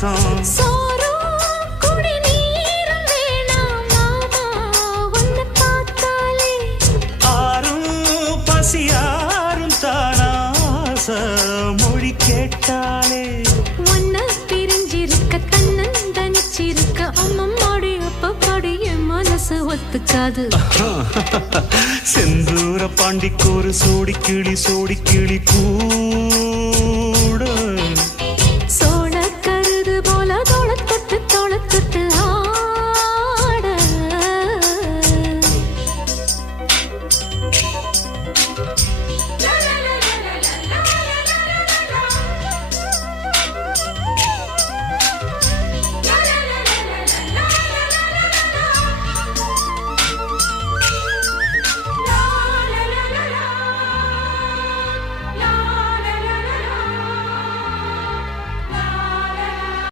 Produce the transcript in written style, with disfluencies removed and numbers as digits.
பாசம் ஆறும் பசியாரும் தானாச மொழி கேட்டாலே ஒன்ன பிரிஞ்சிருக்க தன்னன் தனிச்சிருக்க அம்மம்மாடி அப்பப்பாடி என் மனசு ஒத்துக்காது செந்தூர பாண்டிக்கோரு சோடி கிளி கூ